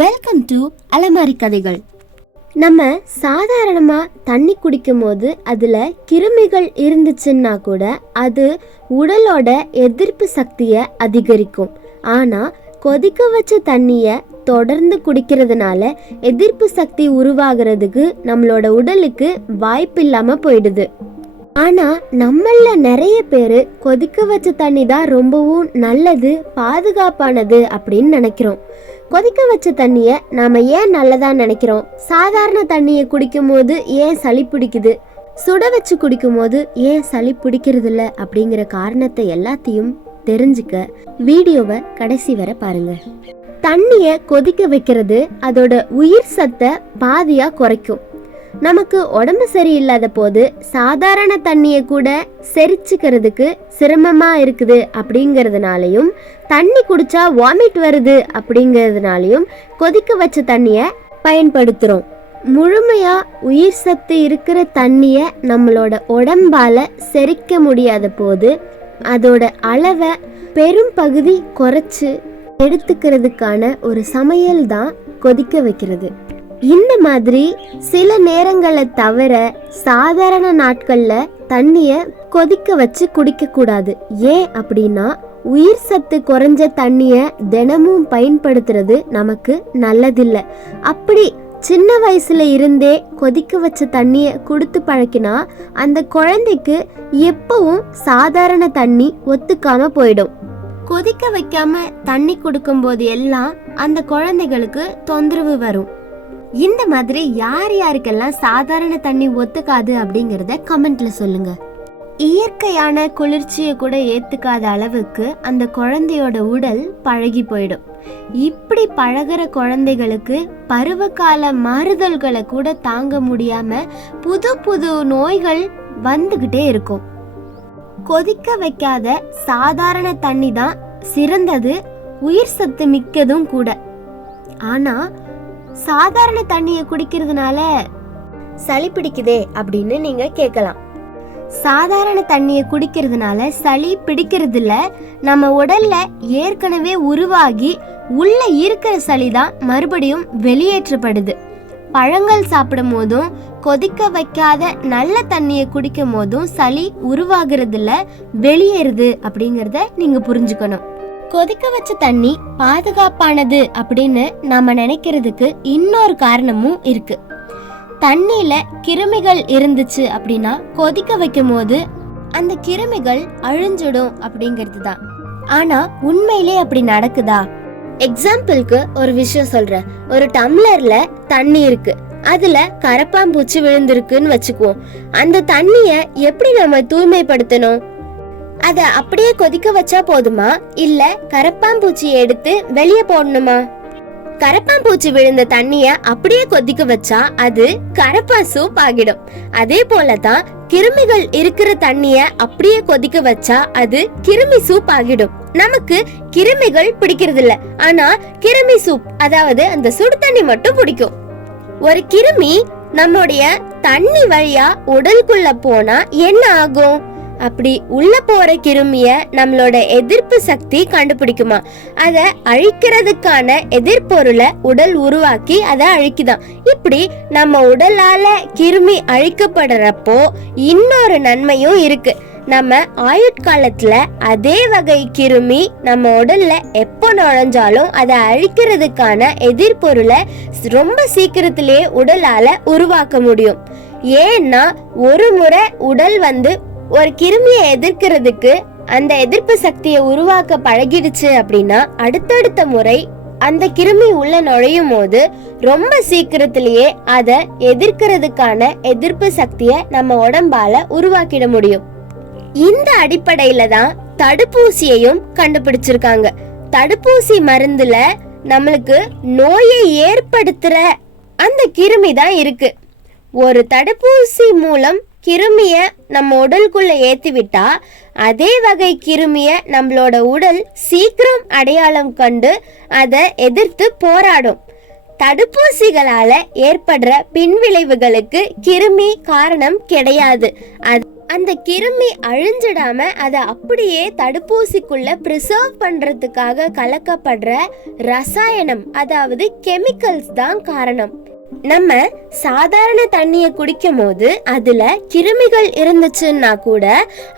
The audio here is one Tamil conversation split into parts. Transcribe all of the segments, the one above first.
வெல்கம் டு அலமாரி கதைகள். நம்ம சாதாரணமாக தண்ணி குடிக்கும் போது அதில் கிருமிகள் இருந்துச்சுன்னா கூட அது உடலோட எதிர்ப்பு சக்தியை அதிகரிக்கும். ஆனால் கொதிக்க வச்ச தண்ணியை தொடர்ந்து குடிக்கிறதுனால எதிர்ப்பு சக்தி உருவாகிறதுக்கு நம்மளோட உடலுக்கு வாய்ப்பு இல்லாமல் போயிடுது. ஆனால் நம்மள நிறைய பேர் கொதிக்க வச்ச தண்ணி தான் ரொம்பவும் நல்லது, பாதுகாப்பானது அப்படின்னு நினைக்கிறோம். கொதிக்க வச்ச தண்ணியை நாம் ஏன் நல்லதாக நினைக்கிறோம்? சாதாரண தண்ணியை குடிக்கும் போது ஏன் சளி பிடிக்குது, சுட வச்சு குடிக்கும் போது ஏன் சளி பிடிக்கிறது இல்லை அப்படிங்கிற காரணத்தை எல்லாத்தையும் தெரிஞ்சுக்க வீடியோவை கடைசி வரை பாருங்க. தண்ணியை கொதிக்க வைக்கிறது அதோட உயிர் சத்தை பாதியாக குறைக்கும். நமக்கு உடம்பு சரியில்லாத போது சாதாரண தண்ணியை கூட செரிச்சுக்கிறதுக்கு சிரமமாக இருக்குது அப்படிங்கிறதுனாலையும், தண்ணி குடிச்சா வாமிட் வருது அப்படிங்கிறதுனாலையும் கொதிக்க வச்ச தண்ணியை பயன்படுத்துகிறோம். முழுமையாக உயிர் சத்து இருக்கிற தண்ணியை நம்மளோட உடம்பால் செரிக்க முடியாத போது அதோட அளவை பெரும் பகுதி குறைச்சி எடுத்துக்கிறதுக்கான ஒரு சமையல் தான் கொதிக்க வைக்கிறது. இந்த மாதிரி சில நேரங்களை தவிர சாதாரண நாட்களில் தண்ணியை கொதிக்க வச்சு குடிக்கக்கூடாது. ஏன் அப்படின்னா உயிர் சத்து குறைஞ்ச தண்ணியை தினமும் பயன்படுத்துறது நமக்கு நல்லதில்லை. அப்படி சின்ன வயசுல இருந்தே கொதிக்க வச்ச தண்ணியை கொடுத்து பழக்கினா அந்த குழந்தைக்கு எப்பவும் சாதாரண தண்ணி ஒத்துக்காம போயிடும். கொதிக்க வைக்காம தண்ணி கொடுக்கும்போது எல்லாம் அந்த குழந்தைகளுக்கு தொந்தரவு வரும். இந்த மாதிரி யார் யாருக்கெல்லாம் சாதாரண தண்ணி ஒத்துக்காது அப்படிங்கிறத கமெண்ட்ல சொல்லுங்க. இயற்கையான குளிர்ச்சியை கூட ஏத்துக்காத அளவுக்கு அந்த குழந்தையோட உடல் பழகி போயிடும். இப்படி பழகிற குழந்தைகளுக்கு பருவகால மாறுதல்களை கூட தாங்க முடியாம புது புது நோய்கள் வந்துகிட்டே இருக்கும். கொதிக்க வைக்காத சாதாரண தண்ணி தான் சிறந்தது, உயிர் சத்து மிக்கதும் கூட. ஆனா சாதாரண தண்ணியை குடிக்கிறதுனால சளி பிடிக்குதே அப்படின்னு நீங்க கேட்கலாம். சாதாரண தண்ணியை குடிக்கிறதுனால சளி பிடிக்கிறது இல்ல, நம்ம உடல்ல ஏற்கனவே உருவாகி உள்ள இருக்கிற சளி தான் மறுபடியும் வெளியேற்றப்படுது. பழங்கள் சாப்பிடும் போதும் கொதிக்க வைக்காத நல்ல தண்ணியை குடிக்கும் போதும் சளி உருவாகிறது இல்ல, வெளியேறுது அப்படிங்கறத நீங்க புரிஞ்சுக்கணும். கொதிக்க வச்ச தண்ணி பாதுகாப்பானது அப்படின்னு நாம நினைக்கிறதுக்கு இன்னொரு காரணமும் இருக்கு. தண்ணியில கிருமிகள் இருந்துச்சு அப்படின்னா கொதிக்க வைக்கும் போது அந்த கிருமிகள் அழிஞ்சிடும் அப்படிங்கிறது தான். ஆனா உண்மையிலே அப்படி நடக்குதா? எக்ஸாம்பிளுக்கு ஒரு விஷயம் சொல்றேன். ஒரு டம்ளர்ல தண்ணி இருக்கு, அதுல கரப்பாம்பூச்சி விழுந்திருக்குன்னு வச்சுக்குவோம். அந்த தண்ணிய எப்படி நம்ம தூய்மைப்படுத்தணும்? அத அப்படியே கொதிக்க வச்சா போதுமா, இல்ல கரப்பாம்பூச்சியை எடுத்து வெளியே போடணுமா? கரப்பாம்பூச்சி விழுந்த தண்ணிய அப்படியே கொதிக்க வச்சா அது கரப்பா சூப் ஆகிடும். அதே போலதான் கிருமிகள் இருக்கிற தண்ணிய அப்படியே கொதிக்க வச்சா அது கிருமி சூப் ஆகிடும். நமக்கு கிருமிகள் பிடிக்கிறது இல்ல, ஆனா கிருமி சூப், அதாவது அந்த சுடு தண்ணி மட்டும் பிடிக்கும். ஒரு கிருமி நம்முடைய தண்ணி வழியா உடலுக்குள்ள போனா என்ன ஆகும்? அப்படி உள்ள போற கிருமிய நம்மளோட எதிர்ப்பு சக்தி கண்டுபிடிக்குமா? அத அழிக்கிறதுக்கான எதிர்பொருளை உடல் உருவாக்கி அதை அழிக்குதான். இப்படி நம்ம உடலால கிருமி அழிக்கப்படுறப்போ இன்னொரு நன்மையும் இருக்கு. நம்ம ஆயுட்காலத்துல அதே வகை கிருமி நம்ம உடல்ல எப்போ நுழைஞ்சாலும் அதை அழிக்கிறதுக்கான எதிர்பொருளை ரொம்ப சீக்கிரத்திலேயே உடலால உருவாக்க முடியும். ஏன்னா ஒரு முறை உடல் ஒரு கிருமியை எதிர்க்கிறதுக்கு அந்த எதிர்ப்பு சக்தியை உருவாக்க பழகிடுச்சு அப்படின்னா அடுத்தடுத்த முறை அந்த கிருமி உள்ள நுழையும் போது ரொம்ப சீக்கிரத்திலேயே அதை எதிர்க்கிறதுக்கான எதிர்ப்பு சக்தியை நம்ம உடம்பால உருவாக்கிட முடியும். இந்த அடிப்படையில தான் தடுப்பூசியையும் கண்டுபிடிச்சிருக்காங்க. தடுப்பூசி மருந்துல நம்மளுக்கு நோயை ஏற்படுத்துற அந்த கிருமி தான் இருக்கு. ஒரு தடுப்பூசி மூலம் கிருமிய நம்ம உடலுக்குள்ள ஏத்தி விட்டா அதே வகை கிருமிய நம்மளோட உடல் சீக்கிரம் அடையாளம் கண்டு அதை எதிர்த்து போராடும். தடுப்பூசிகளால ஏற்படுற பின்விளைவுகளுக்கு கிருமி காரணம் கிடையாது. அந்த கிருமி அழிஞ்சிடாம அதை அப்படியே தடுப்பூசிக்குள்ள ப்ரிசர்வ் பண்றதுக்காக கலக்கப்படுற ரசாயனம், அதாவது கெமிக்கல்ஸ் தான் காரணம். நம்ம சாதாரண தண்ணியை குடிக்கும் போது அதுல கிருமிகள் இருந்துச்சுன்னா கூட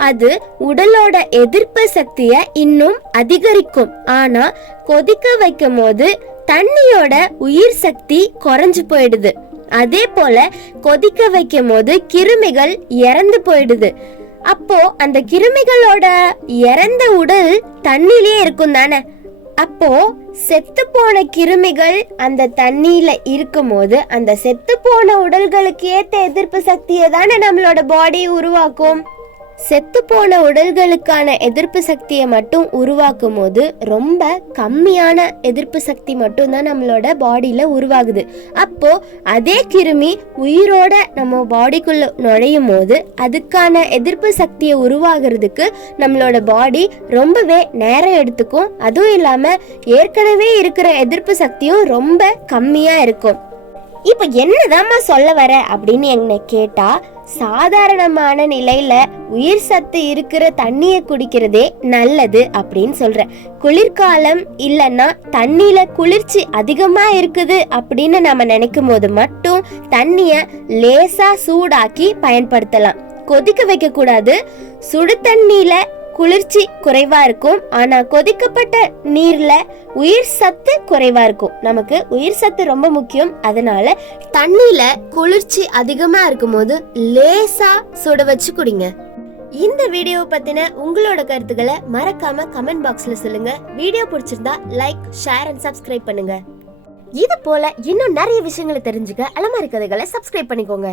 அது உடலோட எதிர்ப்பு சக்தியை இன்னும் அதிகரிக்கும். ஆனா கொதிக்க வைக்கும் போது தண்ணியோட உயிர் சக்தி குறைஞ்சு போயிடுது. அதே போல கொதிக்க வைக்கும் போது கிருமிகள் இறந்து போயிடுது. அப்போ அந்த கிருமிகளோட இறந்த உடல் தண்ணியிலே இருக்கும் தானே. அப்போ செத்து போன கிருமிகள் அந்த தண்ணியில இருக்கும் போது அந்த செத்து போன உடல்களுக்கு ஏத்த எதிர்ப்பு சக்தியை தானே நம்மளோட பாடி உருவாக்கும். செத்து போன உடல்களுக்கான எதிர்ப்பு சக்தியை மட்டும் உருவாக்கும் போது ரொம்ப கம்மியான எதிர்ப்பு சக்தி மட்டும் தான் நம்மளோட பாடியில உருவாகுது. அப்போ அதே கிருமி உயிரோட நம்ம பாடிக்குள்ள நுழையும் போது அதுக்கான எதிர்ப்பு சக்தியை உருவாகிறதுக்கு நம்மளோட பாடி ரொம்பவே நேரம் எடுத்துக்கும். அதுவும் இல்லாம ஏற்கனவே இருக்கிற எதிர்ப்பு சக்தியும் ரொம்ப கம்மியா இருக்கும். இப்ப என்னதாம்மா சொல்ல வர அப்படின்னு என்ன கேட்டா, சாதாரணமான நிலையில உயிர் சத்து இருக்கிற தண்ணியை குடிக்கிறதே நல்லது அப்படின்னு சொல்றேன். குளிர்காலம் இல்லைன்னா தண்ணியில குளிர்ச்சி அதிகமா இருக்குது அப்படின்னு நம்ம நினைக்கும் போது மட்டும் தண்ணிய லேசா சூடாக்கி பயன்படுத்தலாம். கொதிக்க வைக்க கூடாது. சுடு தண்ணியில குளிர்ச்சி குறைவா இருக்கும். ஆனா கொதிக்கப்பட்ட நீர்ல உயிர் சத்து குறைவா இருக்கும். நமக்கு உயிர் சத்து ரொம்ப முக்கியம். அதனால தண்ணியில குளிர்ச்சி அதிகமா இருக்கும் போது லேசா சுட வச்சு குடிங்க. இந்த வீடியோ பத்தின உங்களோட கருத்துக்களை மறக்காம கமெண்ட் பாக்ஸ்ல சொல்லுங்க. வீடியோ பிடிச்சிருந்தா லைக், ஷேர் அண்ட் சப்ஸ்கிரைப் பண்ணுங்க. இது போல இன்னும் நிறைய விஷயங்களை தெரிஞ்சுக்க அலமாரி கதைகளை சப்ஸ்கிரைப் பண்ணிக்கோங்க.